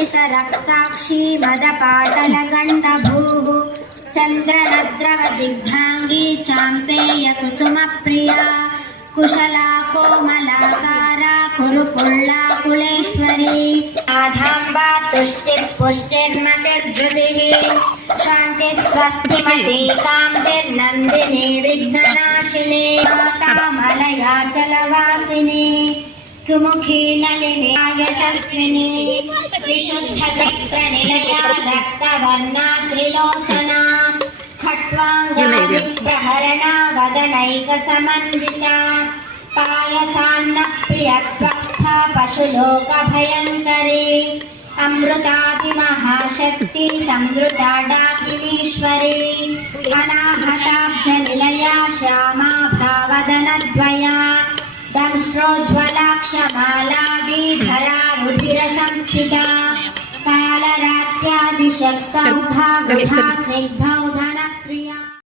स्फुरितरक्ताक्षी मदपाटलगण्डभूः चन्द्रनद्रवदिग्धाङ्गी चाम्पेयकुसुमप्रिया कुशला कोमलाकारा कुरुकुल्ला कुलेश्वरी आधाम्बा तुष्टिः पुष्टिर्मतिर्धृतिः शान्तिः स्वस्तिमती कान्तिर्नन्दिनी विघ्ननाशिनी माता मलयाचलवासिनी सुमुखी नलिनी यशस्विनी विशुद्धचक्रनिलया रक्तवर्णा त्रिलोचना खट्वाङ्गादिप्रहरणा वदनैकसमन्विता पायसान्नप्रियत्वस्था पशुलोकभयङ्करी अमृतादिमहाशक्ति संवृता डाकिनीश्वरी अनाहताब्जनिलया श्यामा भावदनद्वया दंष्ट्रोज्ज्वलाक्षमालाभिधरा रुधिरसंस्थिता कालरात्यादिशक्तौघा वृथा स्निग्धौघनप्रिया।